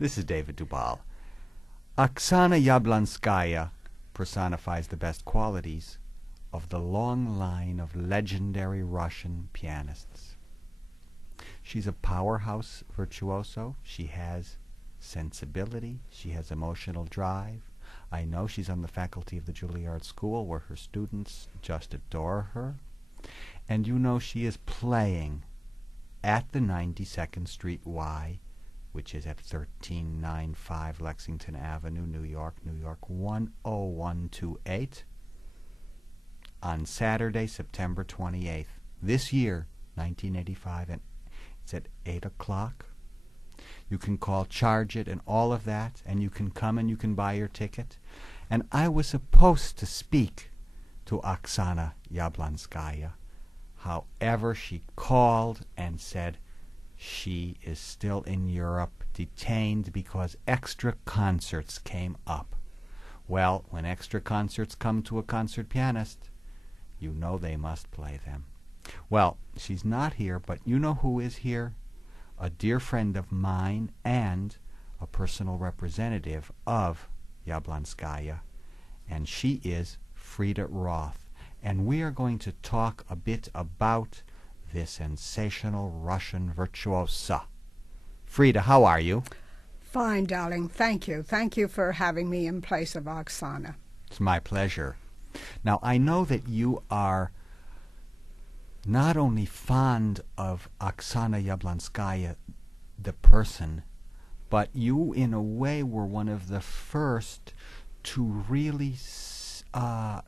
This is David Dubal. Oxana Yablonskaya personifies the best qualities of the long line of legendary Russian pianists. She's a powerhouse virtuoso. She has sensibility. She has emotional drive. I know she's on the faculty of the Juilliard School, where her students just adore her. And you know she is playing at the 92nd Street Y, which is at 1395 Lexington Avenue, New York, 10128, on Saturday, September 28th. This year, 1985, and it's at 8 o'clock. You can call, charge it, and all of that, and you can come and you can buy your ticket. And I was supposed to speak to Oxana Yablonskaya. However, she called and said she is still in Europe, detained because extra concerts came up. Well, when extra concerts come to a concert pianist, you know they must play them. Well, she's not here, but you know who is here? A dear friend of mine and a personal representative of Yablonskaya, and she is Friede Rothe. And we are going to talk a bit about the sensational Russian virtuosa. Friede, how are you? Fine, darling. Thank you. Thank you for having me in place of Oxana. It's my pleasure. Now, I know that you are not only fond of Oxana Yablonskaya, the person, but you, in a way, were one of the first to really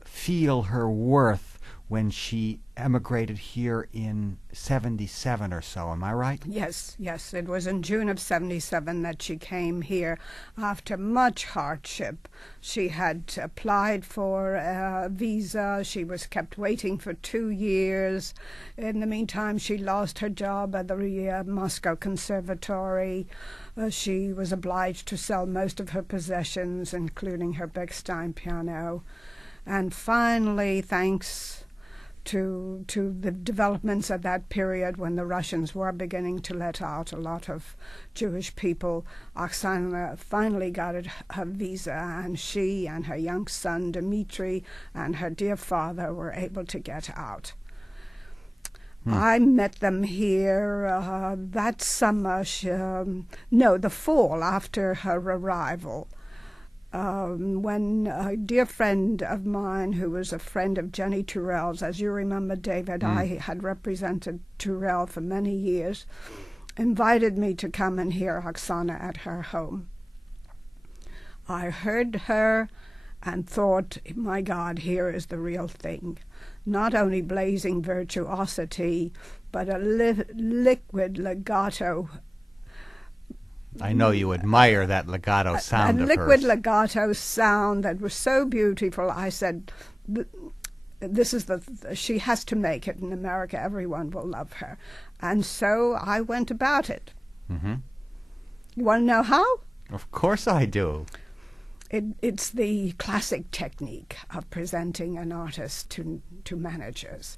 feel her worth when she emigrated here in 77 or so. Am I right? Yes. It was in June of 77 that she came here after much hardship. She had applied for a visa. She was kept waiting for 2 years. In the meantime, she lost her job at the Moscow Conservatory. She was obliged to sell most of her possessions, including her Bechstein piano. And finally, thanks to the developments at that period when the Russians were beginning to let out a lot of Jewish people, Oxana finally got her visa, and she and her young son Dmitri and her dear father were able to get out. I met them here that summer, the fall after her arrival. When a dear friend of mine, who was a friend of Jenny Turrell's, as you remember, David, I had represented Turrell for many years, invited me to come and hear Oxana at her home. I heard her and thought, my God, here is the real thing. Not only blazing virtuosity, but a liquid legato. I know you admire that legato sound of hers. A liquid legato sound that was so beautiful. I said, this is she has to make it in America. Everyone will love her. And so I went about it. Mm-hmm. You want to know how? Of course I do. It's the classic technique of presenting an artist to managers.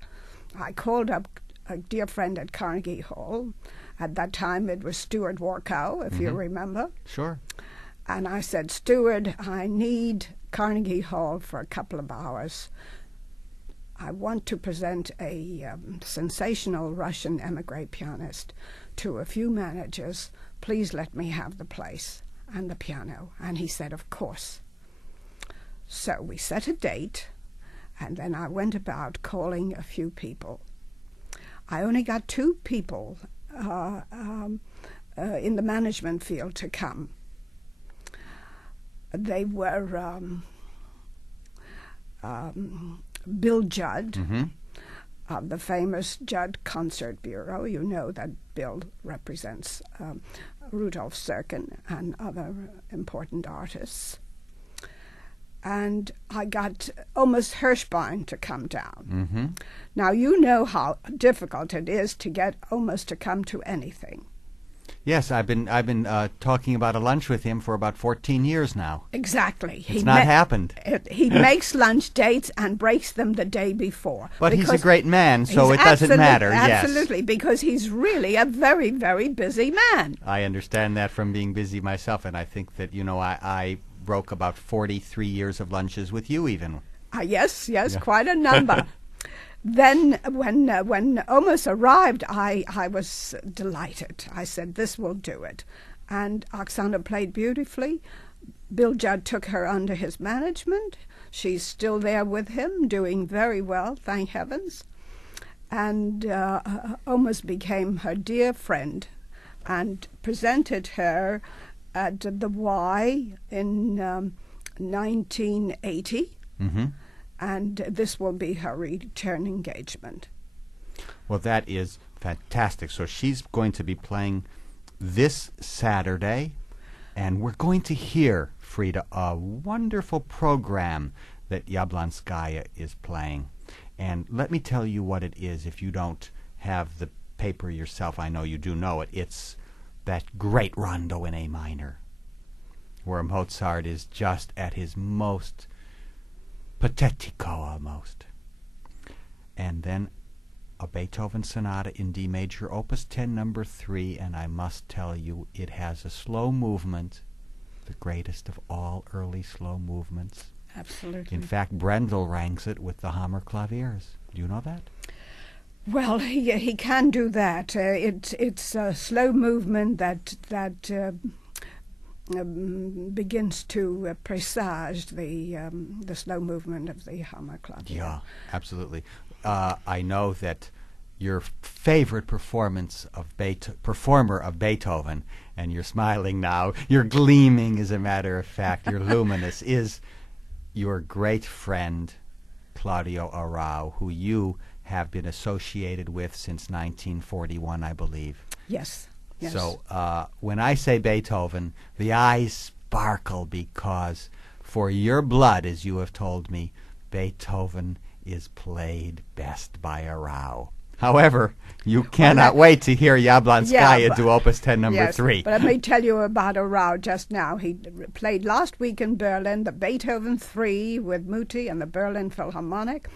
I called up a dear friend at Carnegie Hall. At that time, it was Stuart Warkow, if you remember. Sure. And I said, Stuart, I need Carnegie Hall for a couple of hours. I want to present a sensational Russian émigré pianist to a few managers. Please let me have the place and the piano. And he said, of course. So we set a date, and then I went about calling a few people. I only got 2 people in the management field to come. They were Bill Judd of the famous Judd Concert Bureau. You know that Bill represents Rudolf Serkin and other important artists. And I got almost Hirschbein to come down. Now, you know how difficult it is to get almost to come to anything. Yes, I've been talking about a lunch with him for about 14 years now. Exactly. It's not happened. He makes lunch dates and breaks them the day before. But he's a great man, so it doesn't matter. Absolutely, because he's really a very, very busy man. I understand that from being busy myself, and I think that, I broke about 43 years of lunches with you even. Yes, quite a number. Then when Omos arrived, I was delighted. I said, this will do it. And Oxana played beautifully. Bill Judd took her under his management. She's still there with him, doing very well, thank heavens. And Omos became her dear friend and presented her at the Y in 1980. Mm-hmm. And this will be her return engagement. Well, that is fantastic. So she's going to be playing this Saturday, and we're going to hear, Friede, a wonderful program that Yablonskaya is playing. And let me tell you what it is if you don't have the paper yourself. I know you do know it. It's that great rondo in A minor, where Mozart is just at his most patetico almost. And then a Beethoven sonata in D major, opus 10, number 3, and I must tell you, it has a slow movement, the greatest of all early slow movements. Absolutely. In fact, Brendel ranks it with the Hammerklaviers. Do you know that? Well, he can do that. It's a slow movement that begins to presage the slow movement of the Hammerklavier. Yeah, absolutely. I know that your favorite performer of Beethoven, and you're smiling now, you're gleaming, as a matter of fact, you're luminous, is your great friend Claudio Arrau, who you have been associated with since 1941, I believe. Yes. Yes. So when I say Beethoven, the eyes sparkle because for your blood, as you have told me, Beethoven is played best by Arrau. However, you cannot wait to hear Yablonskaya do Opus 10 number 3. But let me tell you about Arrau just now. He played last week in Berlin the Beethoven 3 with Muti and the Berlin Philharmonic,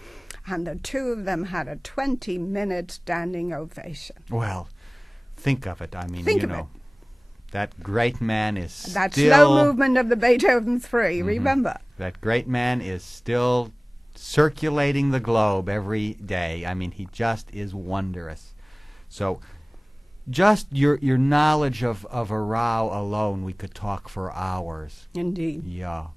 and the two of them had a 20-minute standing ovation. Well, think of it. I mean, that great man is that still... slow movement of the Beethoven 3, remember? That great man is still circulating the globe every day. I mean, he just is wondrous. So just your knowledge of Arrau alone, we could talk for hours. Indeed. Yeah.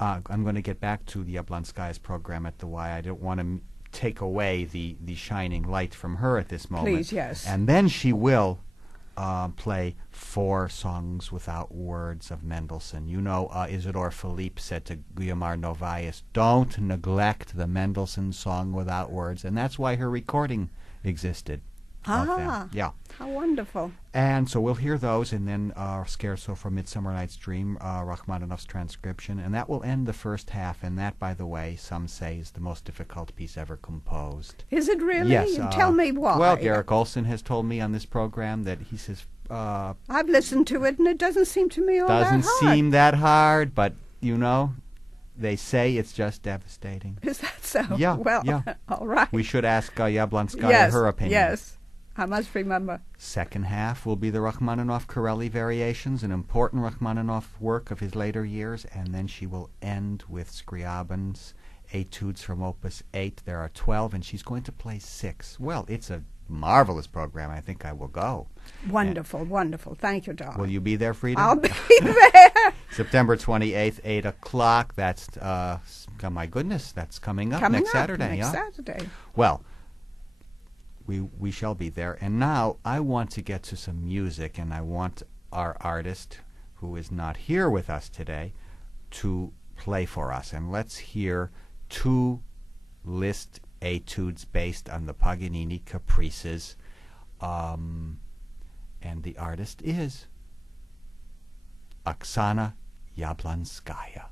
I'm going to get back to the Yablonskaya's program at the Y. I don't want to take away the shining light from her at this moment. Please, yes. And then she will play 4 songs without words of Mendelssohn. You know, Isidore Philippe said to Guillemard Novaes, don't neglect the Mendelssohn song without words. And that's why her recording existed. Yeah. How wonderful. And so we'll hear those, and then Scherzo from Midsummer Night's Dream, Rachmaninoff's transcription, and that will end the first half. And that, by the way, some say is the most difficult piece ever composed. Is it really? Yes. Tell me why. Well, Garrick Olson has told me on this program that he says... I've listened to it, and it doesn't seem to me all that hard. Doesn't seem that hard, but, they say it's just devastating. Is that so? Yeah. Well, yeah. All right. We should ask Yablonskaya her opinion. Yes. I must remember. Second half will be the Rachmaninoff Corelli variations, an important Rachmaninoff work of his later years, and then she will end with Scriabin's Etudes from Opus 8. There are 12, and she's going to play 6. Well, it's a marvelous program. I think I will go. Wonderful, wonderful. Thank you, darling. Will you be there, Friede? I'll be there. September 28th, 8 o'clock. That's, oh my goodness, that's coming up next Saturday. Next Saturday. Well, we shall be there. And now I want to get to some music, and I want our artist, who is not here with us today, to play for us. And let's hear 2 Liszt etudes based on the Paganini Caprices. And the artist is Oxana Yablonskaya.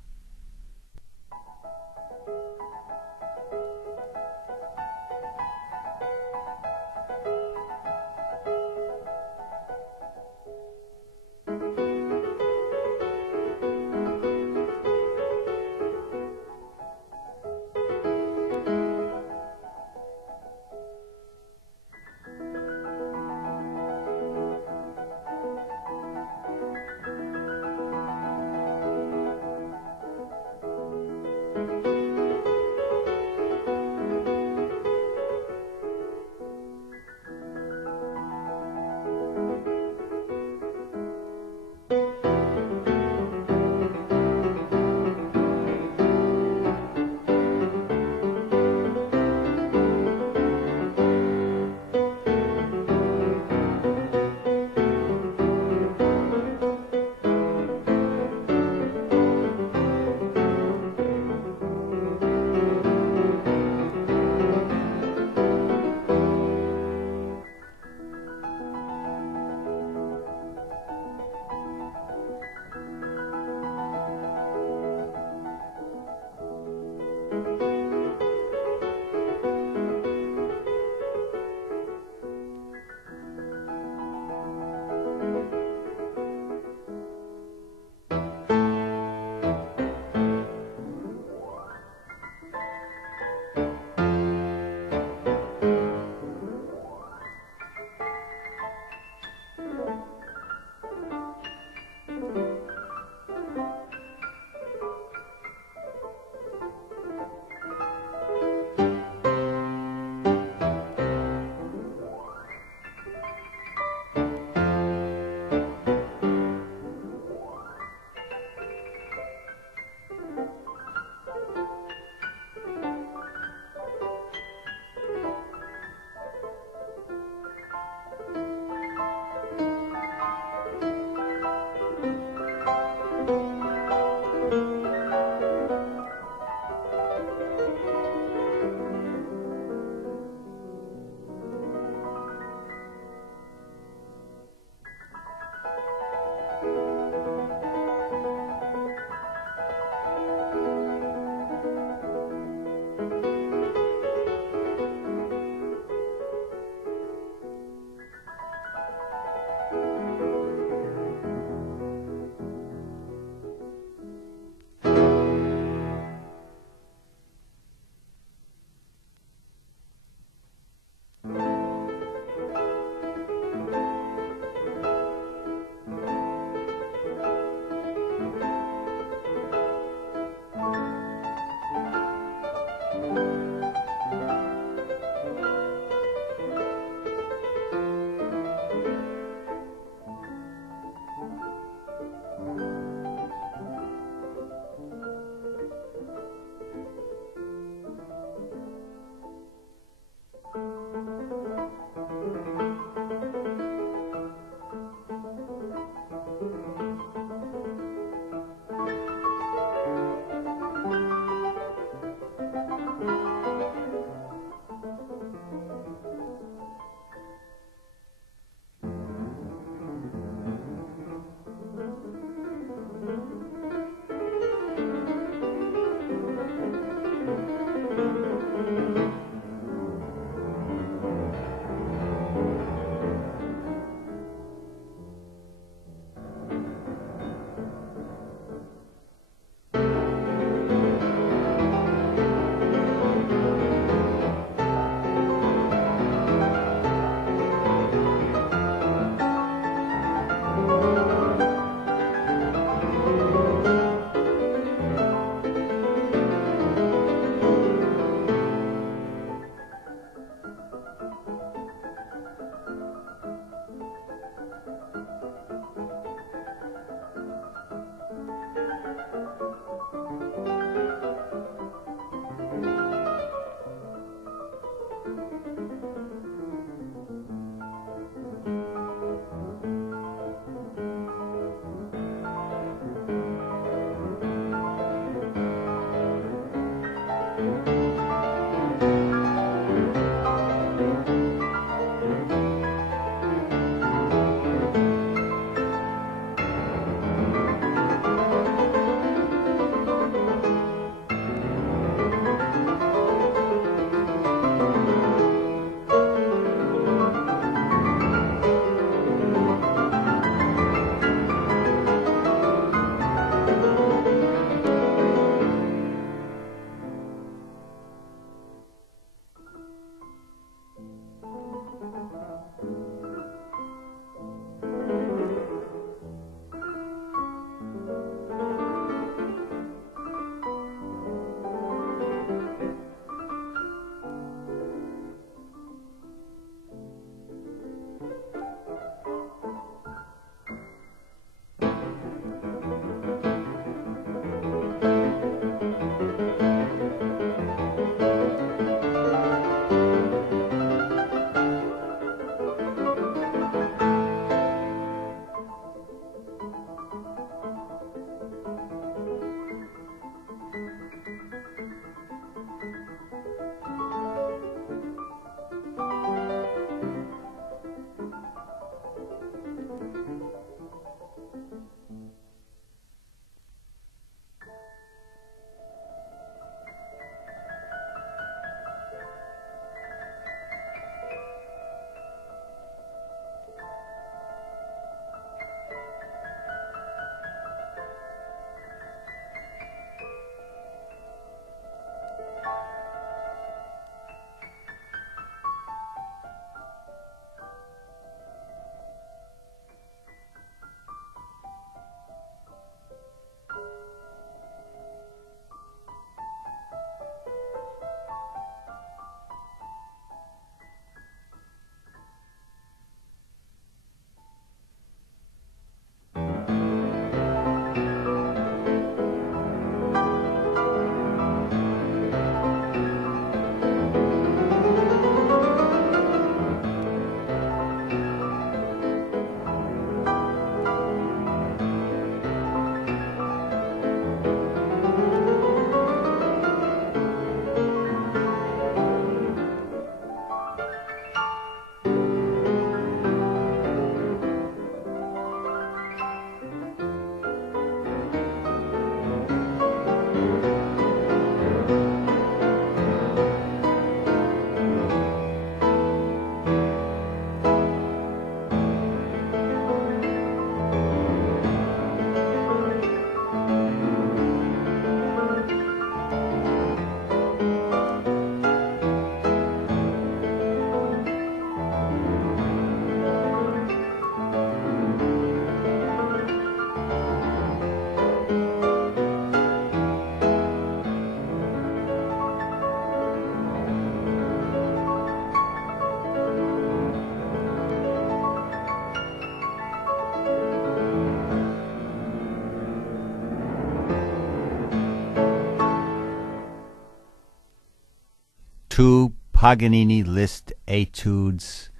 2 Paganini Liszt etudes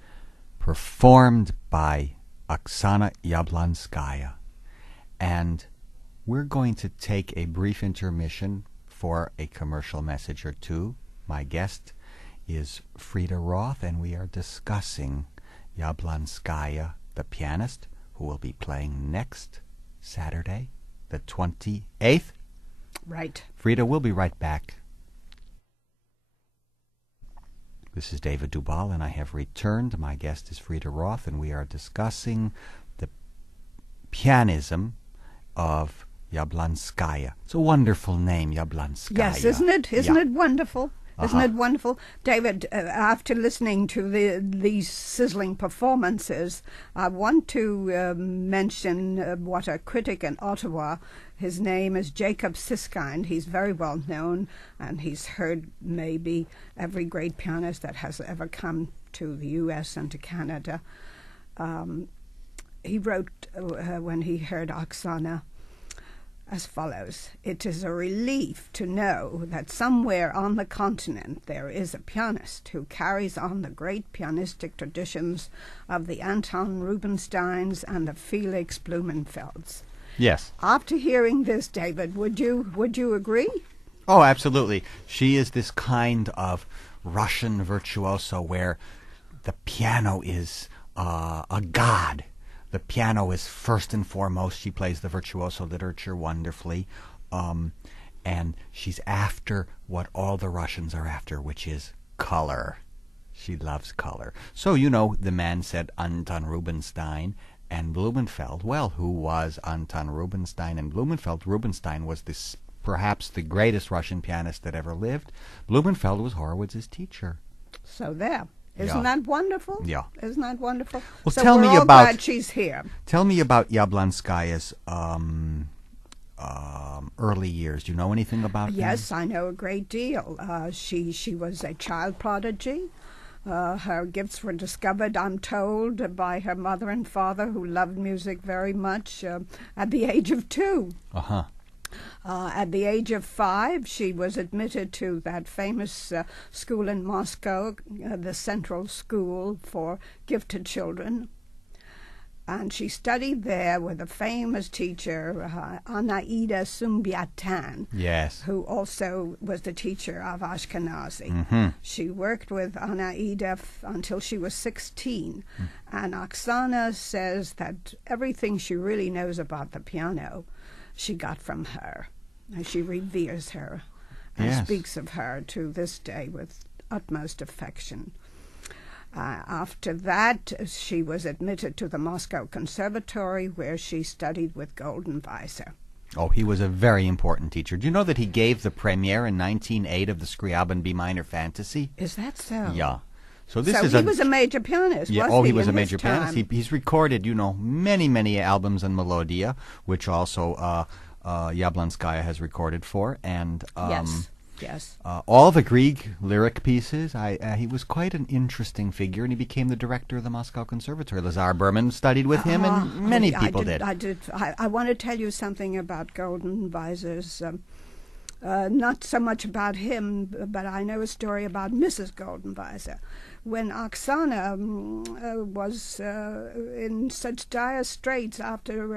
performed by Oxana Yablonskaya. And we're going to take a brief intermission for a commercial message or two. My guest is Friede Rothe, and we are discussing Yablonskaya, the pianist, who will be playing next Saturday, the 28th. Right. Friede, we'll be right back. This is David Dubal, and I have returned. My guest is Friede Rothe, and we are discussing the pianism of Yablonskaya. It's a wonderful name, Yablonskaya. Yes, isn't it? Isn't it wonderful? Isn't it wonderful? David, after listening to these sizzling performances, I want to mention what a critic in Ottawa, his name is Jacob Siskind. He's very well known, and he's heard maybe every great pianist that has ever come to the U.S. and to Canada. He wrote when he heard Oxana as follows: "It is a relief to know that somewhere on the continent there is a pianist who carries on the great pianistic traditions of the Anton Rubinsteins and the Felix Blumenfelds." Yes. After hearing this, David, would you agree? Oh, absolutely. She is this kind of Russian virtuoso where the piano is a god. The piano is first and foremost. She plays the virtuoso literature wonderfully. And she's after what all the Russians are after, which is color. She loves color. So, the man said Anton Rubinstein and Blumenfeld. Well, who was Anton Rubinstein and Blumenfeld? Rubinstein was perhaps the greatest Russian pianist that ever lived. Blumenfeld was Horowitz's teacher. So there. Isn't that wonderful? Yeah. Isn't that wonderful? Well, so tell we're me all about. glad she's here. Tell me about Yablonskaya's early years. Do you know anything about them? Yes, I know a great deal. She was a child prodigy. Her gifts were discovered, I'm told, by her mother and father, who loved music very much, at the age of 2. Uh-huh. At the age of 5, she was admitted to that famous school in Moscow, the Central School for Gifted Children. And she studied there with a famous teacher, Anaïda Sumbiatan, yes, who also was the teacher of Ashkenazi. Mm-hmm. She worked with Anaïda until she was 16. And Oxana says that everything she really knows about the piano, she got from her. And she reveres her and speaks of her to this day with utmost affection. After that, she was admitted to the Moscow Conservatory, where she studied with Goldenweiser. Oh, he was a very important teacher. Do you know that he gave the premiere in 1908 of the Scriabin B minor Fantasy? Is that so? Yeah. So he was a major pianist, yeah, wasn't he? He was a in major his time? pianist. He's recorded, many, many albums on Melodia, which also Yablonskaya has recorded for. And Yes. all the Grieg lyric pieces. He was quite an interesting figure, and he became the director of the Moscow Conservatory. Lazar Berman studied with him, and many people did. I want to tell you something about Goldenweiser's. Not so much about him, but I know a story about Mrs. Goldenweiser. When Oxana was in such dire straits after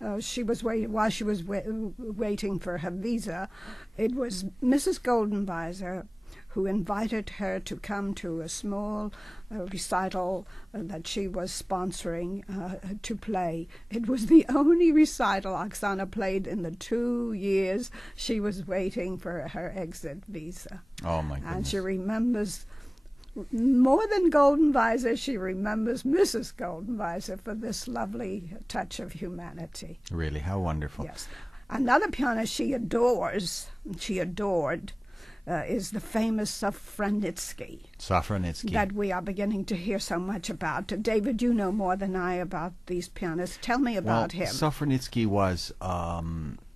while she was waiting for her visa, it was Mrs. Goldenweiser who invited her to come to a small recital that she was sponsoring to play. It was the only recital Oxana played in the 2 years she was waiting for her exit visa. Oh, my goodness. And she remembers, more than Goldenweiser, she remembers Mrs. Goldenweiser for this lovely touch of humanity. Really, how wonderful. Yes. Another pianist she adored, is the famous Sofronitsky. That we are beginning to hear so much about. David, you know more than I about these pianists. Tell me about him. Sofronitsky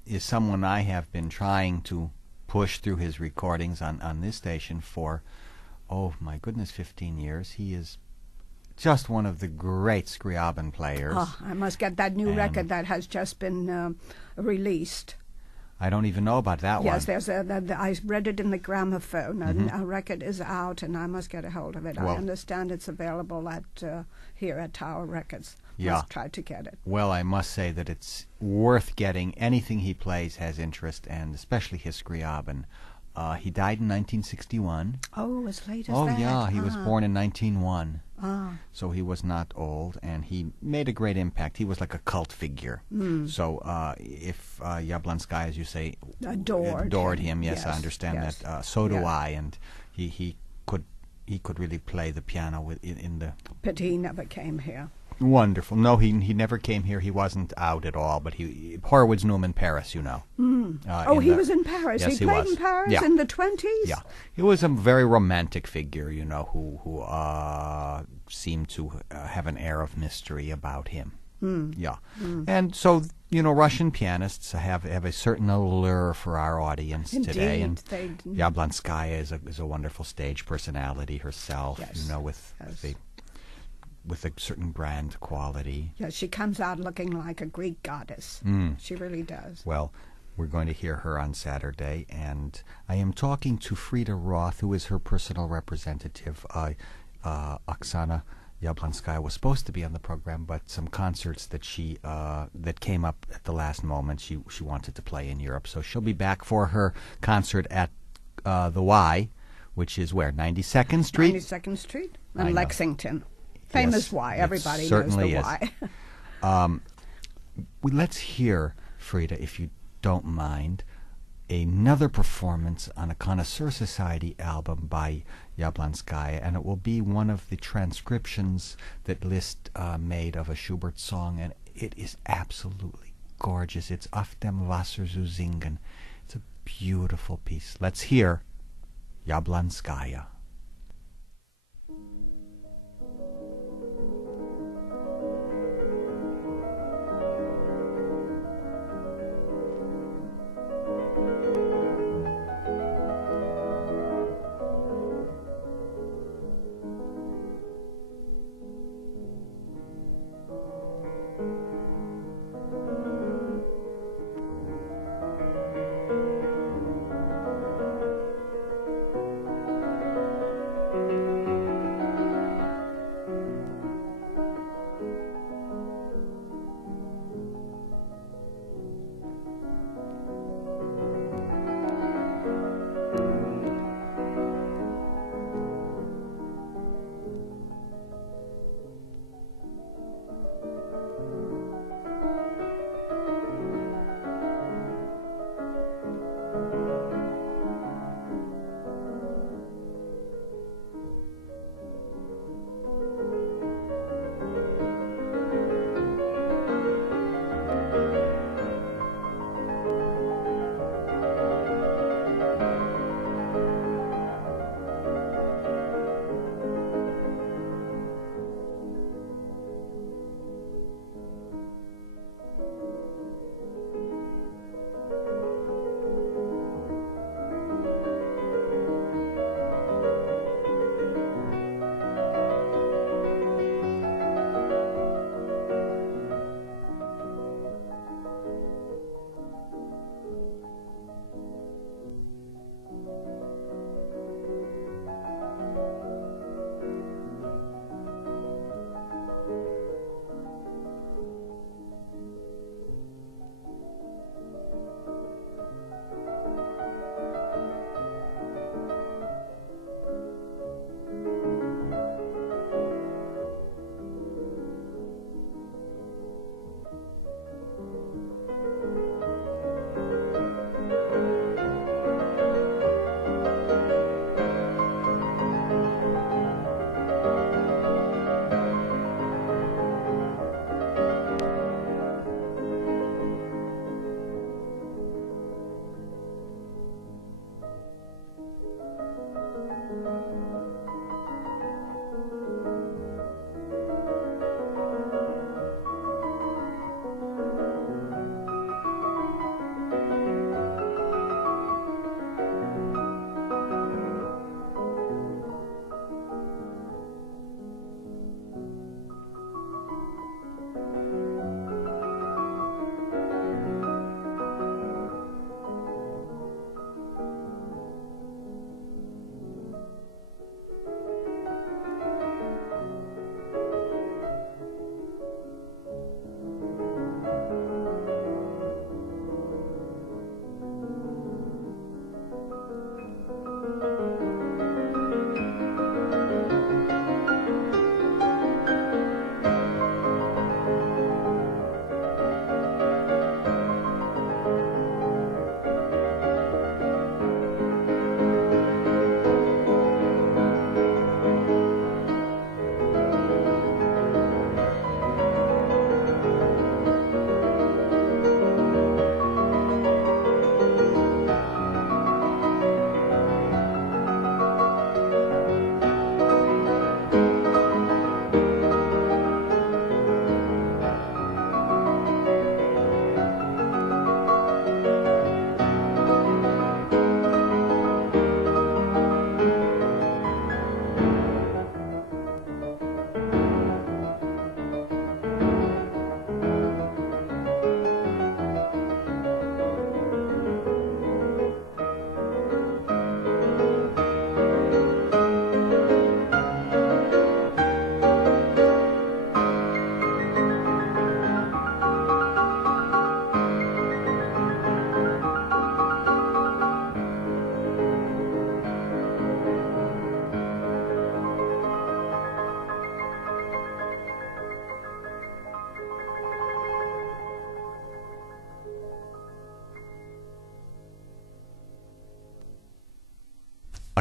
is someone I have been trying to push through his recordings on this station for, 15 years. He is just one of the great Scriabin players. Oh, I must get that new record that has just been released. I don't even know about that one. Yes, there's I read it in the gramophone. A record is out, and I must get a hold of it. Well, I understand it's available at here at Tower Records. Yeah. Must try to get it. Well, I must say that it's worth getting. Anything he plays has interest, and especially his Scriabin. He died in 1961. Oh, as late as Oh, that. yeah, he was born in 1901. Ah. So he was not old, and he made a great impact. He was like a cult figure. So if Yablonskaya, as you say, adored him, yes, I understand yes. that. So do I, and he could really play the piano in the... Pity he never came here. Wonderful. No, he never came here. He wasn't out at all, but Horowitz knew him in Paris, you know. He was in Paris. Yes, he played in Paris in the 20s? Yeah. He was a very romantic figure, you know, who seemed to have an air of mystery about him. Yeah. And so, you know, Russian pianists have a certain allure for our audience today. And Yablonskaya is a wonderful stage personality herself, you know, with a certain brand quality. Yeah, she comes out looking like a Greek goddess. She really does. Well, we're going to hear her on Saturday, and I am talking to Friede Rothe, who is her personal representative. Oxana Yablonskaya was supposed to be on the program, but some concerts that she that came up at the last moment, she wanted to play in Europe. So she'll be back for her concert at the Y, which is where? 92nd Street? 92nd Street and Lexington. Famous Yes, Y. Everybody knows certainly the is. Y. Let's hear, Friede, if you don't mind, another performance on a Connoisseur Society album by Yablonskaya, and it will be one of the transcriptions that Liszt made of a Schubert song, and it is absolutely gorgeous. It's Auf dem Wasser zu singen. It's a beautiful piece. Let's hear Yablonskaya.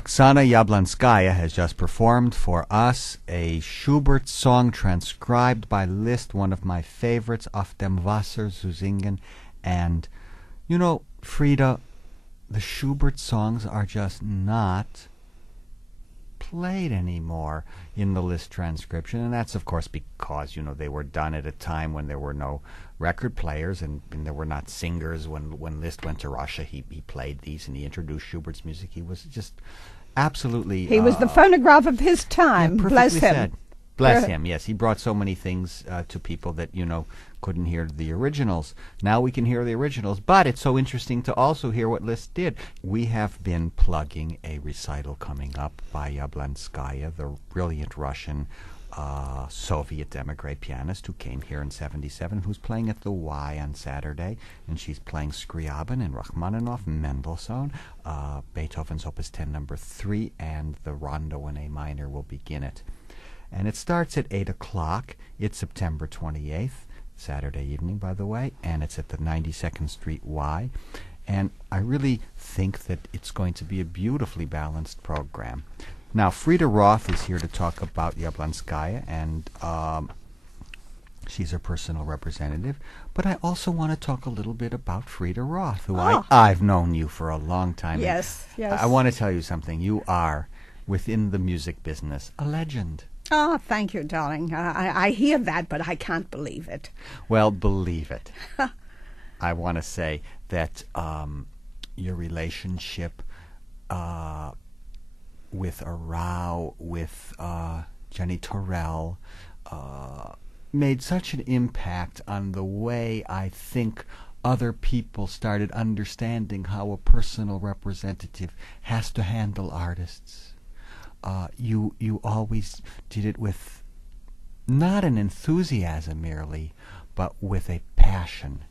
Oxana Yablonskaya has just performed for us a Schubert song transcribed by Liszt, one of my favorites, Auf dem Wasser zu singen. And, you know, Friede, the Schubert songs are just not played anymore in the Liszt transcription, and that's of course because, you know, they were done at a time when there were no record players and there were not singers. When Liszt went to Russia, he played these and he introduced Schubert's music. He was just absolutely... He was the phonograph of his time. Yeah, bless him. Said. Bless him, yes. He brought so many things to people that, you know, couldn't hear the originals. Now we can hear the originals, but it's so interesting to also hear what Liszt did. We have been plugging a recital coming up by Yablonskaya, the brilliant Russian Soviet emigre pianist who came here in '77, who's playing at the Y on Saturday, and she's playing Scriabin and Rachmaninoff, Mendelssohn, Beethoven's Opus 10 No. 3, and the Rondo in A minor will begin it. And it starts at 8 o'clock. It's September 28th, Saturday evening, by the way, and it's at the 92nd Street Y. And I really think that it's going to be a beautifully balanced program. Now, Friede Rothe is here to talk about Yablonskaya, and she's her personal representative. But I also want to talk a little bit about Friede Rothe, who I've known you for a long time. Yes, yes. I want to tell you something. You are, within the music business, a legend. Oh, thank you, darling. I hear that, but I can't believe it. Well, believe it. I want to say that your relationship with Arau, with Jenny Torell, made such an impact on the way I think other people started understanding how a personal representative has to handle artists. You always did it with not an enthusiasm merely, but with a passion.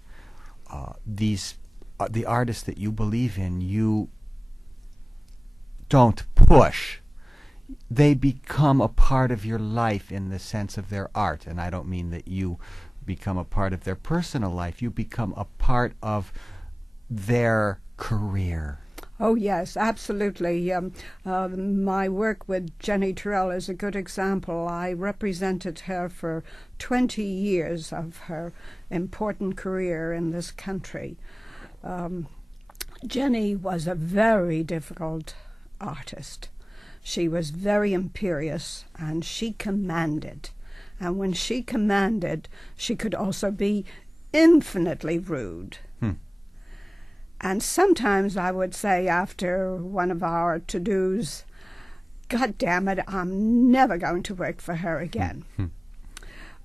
The artists that you believe in, you don't push. They become a part of your life in the sense of their art, and I don't mean that you become a part of their personal life. You become a part of their career. Oh, yes, absolutely. My work with Jenny Torell is a good example. I represented her for 20 years of her important career in this country. Jenny was a very difficult artist. She was very imperious, and she commanded. And when she commanded, she could also be infinitely rude. And sometimes I would say after one of our to-dos, God damn it, I'm never going to work for her again.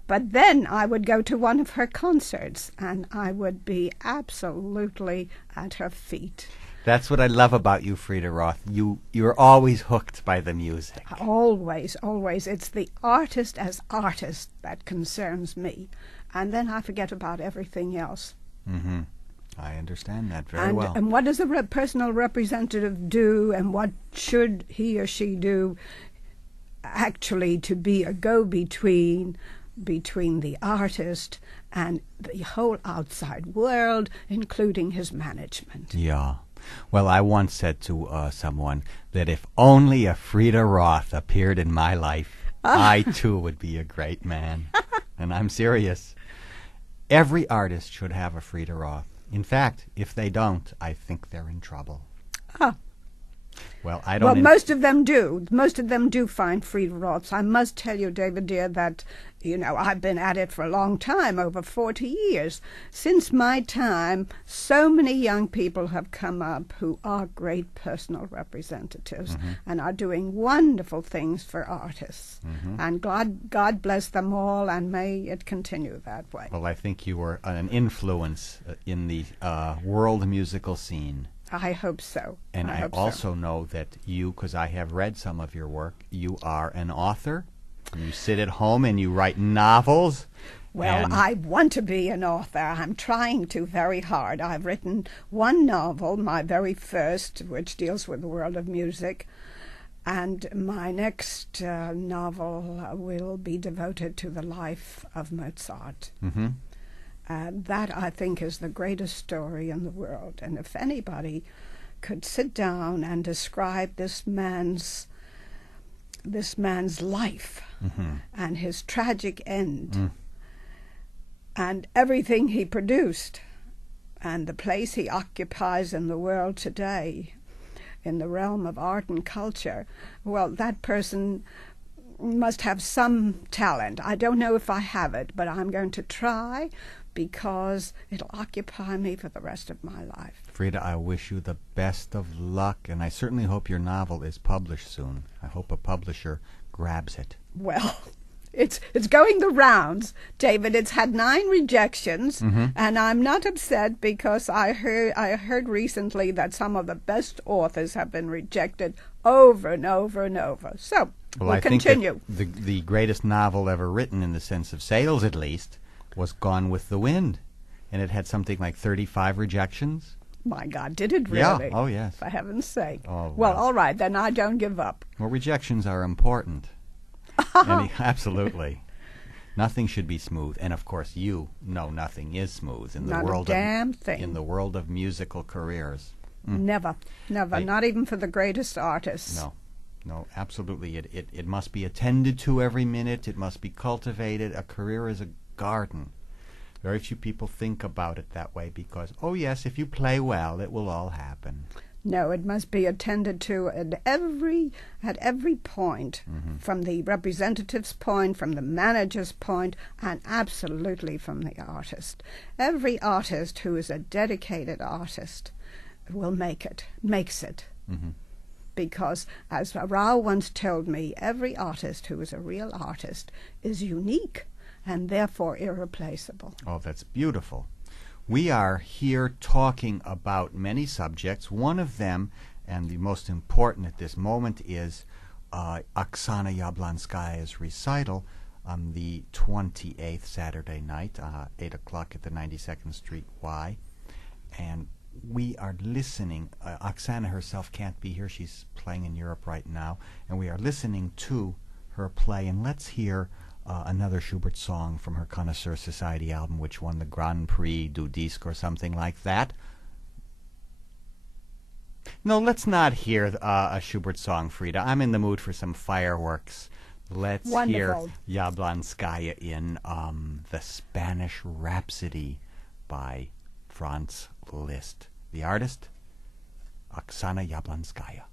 But then I would go to one of her concerts, and I would be absolutely at her feet. That's what I love about you, Friede Rothe. You're always hooked by the music. Always, always. It's the artist as artist that concerns me. And then I forget about everything else. Mm-hmm. I understand that very well. And what does a personal representative do, and what should he or she do actually to be a go-between between the artist and the whole outside world, including his management? Yeah. Well, I once said to someone that if only a Friede Rothe appeared in my life, I too would be a great man. And I'm serious. Every artist should have a Friede Rothe. In fact, if they don't, I think they're in trouble. Well, I don't... Well, most of them do. Most of them do find Friede Rothe. I must tell you, David, dear, that, you know, I've been at it for a long time, over 40 years. Since my time, so many young people have come up who are great personal representatives and are doing wonderful things for artists. And God bless them all, and may it continue that way. Well, I think you were an influence in the world musical scene. I hope so. And I also know that you, because I have read some of your work, you are an author. You sit at home and you write novels. Well, I want to be an author. I'm trying to very hard. I've written one novel, my very first, which deals with the world of music. And my next novel will be devoted to the life of Mozart. And that, I think, is the greatest story in the world. And if anybody could sit down and describe this man's life and his tragic end and everything he produced and the place he occupies in the world today in the realm of art and culture, well, that person must have some talent. I don't know if I have it, but I'm going to try because it'll occupy me for the rest of my life. Friede, I wish you the best of luck, and I certainly hope your novel is published soon. I hope a publisher grabs it. Well, it's going the rounds, David. It's had 9 rejections, and I'm not upset because I heard recently that some of the best authors have been rejected over and over and over. So we'll continue. Think that the greatest novel ever written, in the sense of sales at least, was Gone with the Wind, and it had something like 35 rejections. My God, did it really? Yeah, oh yes. For heaven's sake. Oh, well, all right, then I don't give up. Well, rejections are important. Absolutely. Nothing should be smooth, and of course you know nothing is smooth in the world in the world of musical careers. Never, not even for the greatest artists. No, absolutely. It must be attended to every minute. It must be cultivated. A career is a garden. Very few people think about it that way because, oh yes, if you play well, it will all happen. No, it must be attended to at every point, from the representative's point, from the manager's point, and absolutely from the artist. Every artist who is a dedicated artist makes it. Because, as Rao once told me, every artist who is a real artist is unique and therefore irreplaceable. Oh, that's beautiful. We are here talking about many subjects. One of them, and the most important at this moment, is Oxana Yablonskaya's recital on the 28th, Saturday night, 8 o'clock at the 92nd Street Y. And we are listening. Oksana herself can't be here. She's playing in Europe right now. And we are listening to her play. And let's hear another Schubert song from her Connoisseur Society album, which won the Grand Prix du Disque or something like that. No, let's not hear a Schubert song, Friede. I'm in the mood for some fireworks. Let's hear Yablonskaya in the Spanish Rhapsody by Franz Liszt. The artist, Oksana Yablonskaya.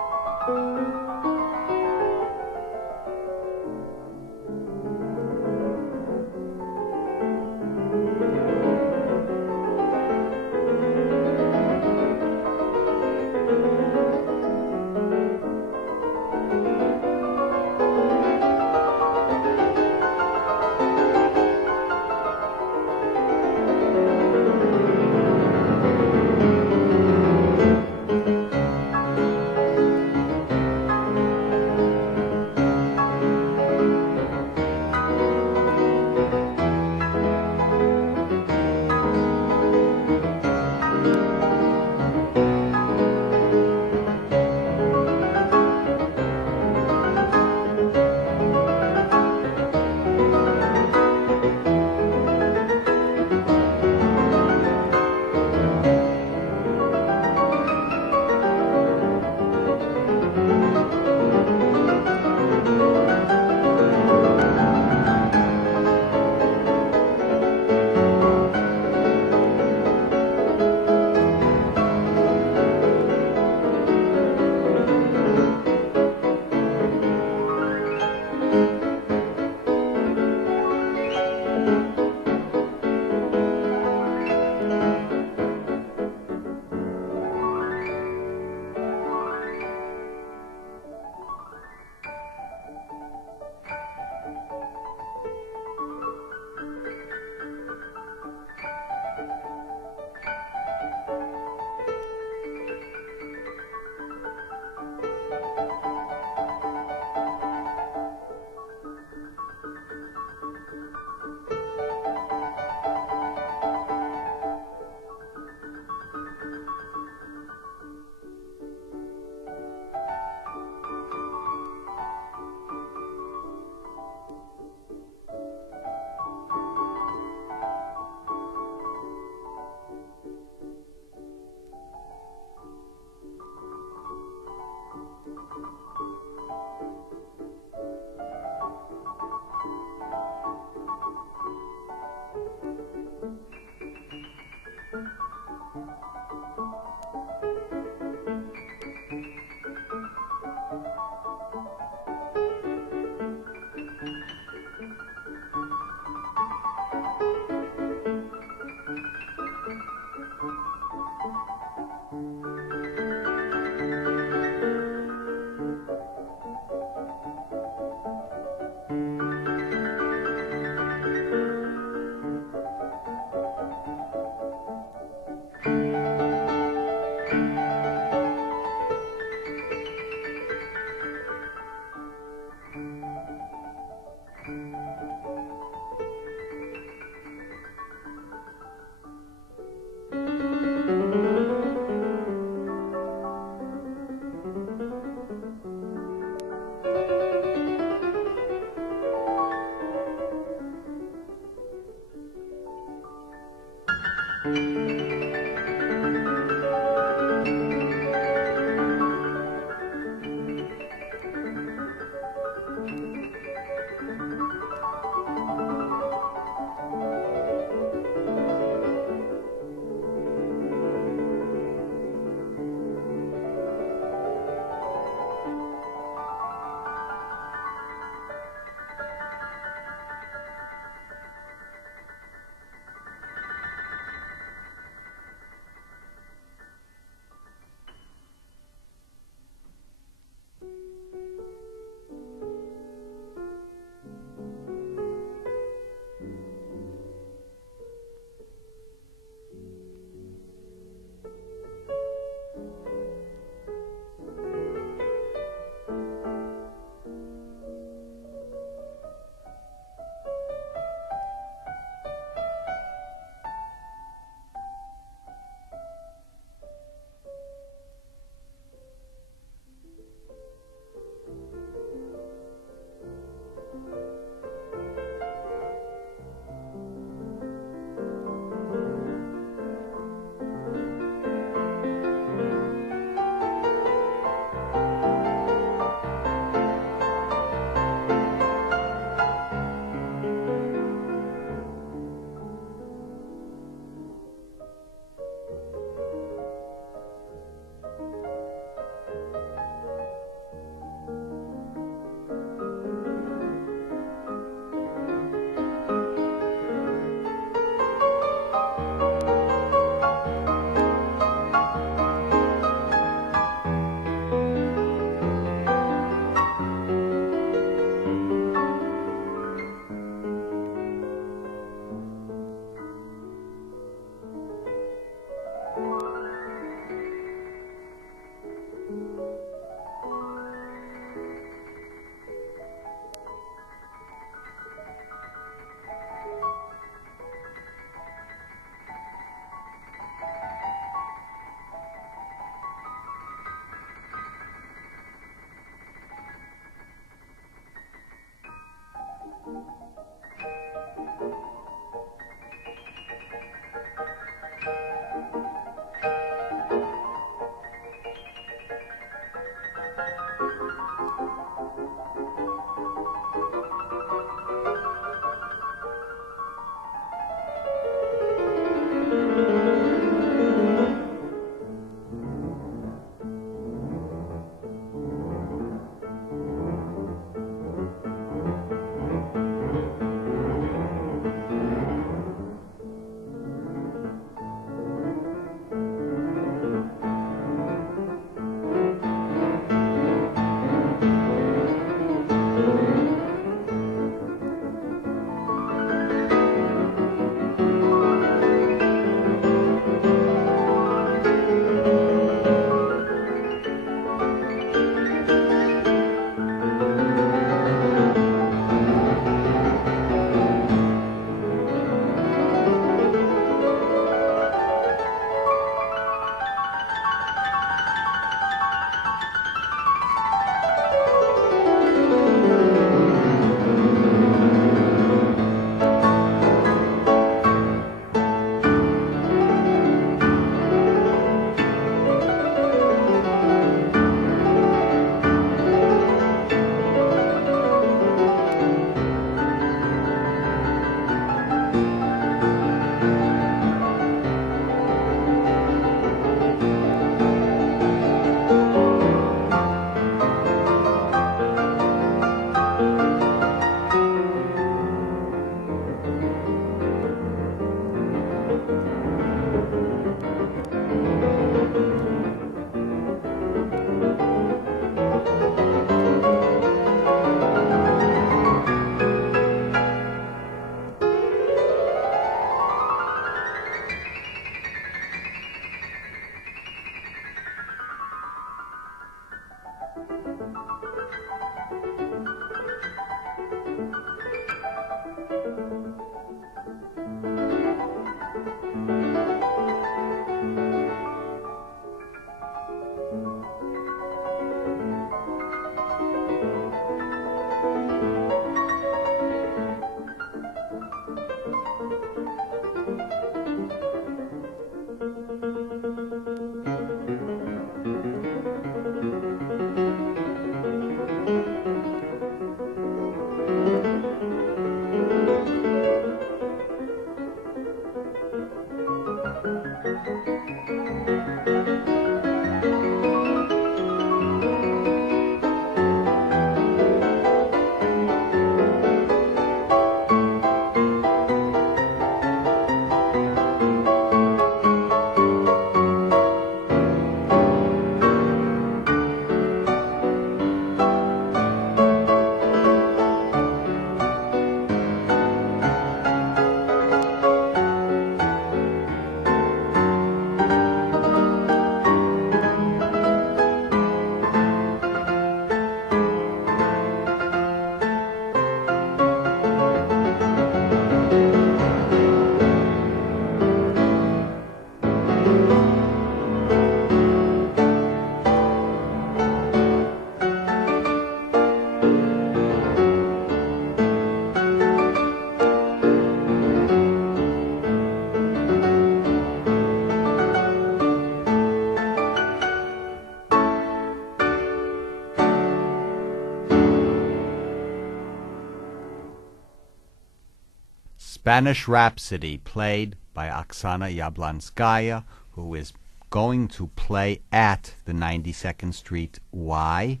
Spanish Rhapsody, played by Oxana Yablonskaya, who is going to play at the 92nd Street Y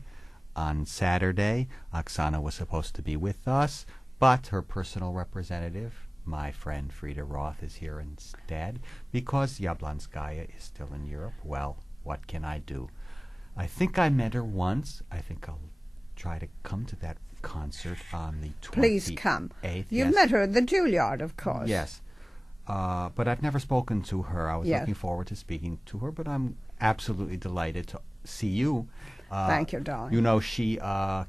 on Saturday. Oksana was supposed to be with us, but her personal representative, my friend Friede Rothe, is here instead because Yablonskaya is still in Europe. Well, what can I do? I think I met her once. I think I'll try to come to that concert on the 28th. Please come. You've met her at the Juilliard, of course. Yes. But I've never spoken to her. I was looking forward to speaking to her, but I'm absolutely delighted to see you. Thank you, darling. You know, she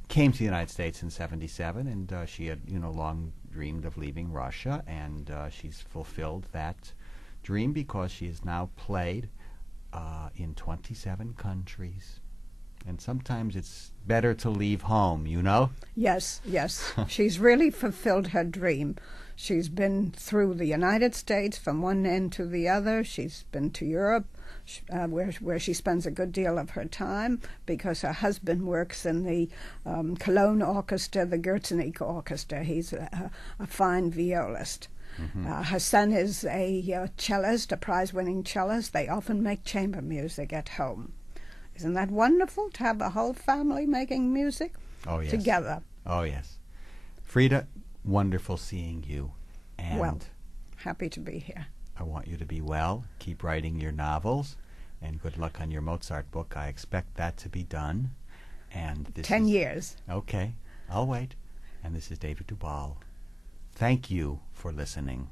came to the United States in '77, and she had, long dreamed of leaving Russia, and she's fulfilled that dream because she has now played in 27 countries. And sometimes it's better to leave home, Yes. She's really fulfilled her dream. She's been through the United States from one end to the other. She's been to Europe, where she spends a good deal of her time because her husband works in the Cologne Orchestra, the Gertzenich Orchestra. He's a fine violist. Mm-hmm. Her son is a cellist, a prize-winning cellist. They often make chamber music at home. Isn't that wonderful to have a whole family making music together? Oh, yes. Friede, wonderful seeing you. And well, happy to be here. I want you to be well. Keep writing your novels, and good luck on your Mozart book. I expect that to be done. And 10 years. Okay, I'll wait. And this is David Dubal. Thank you for listening.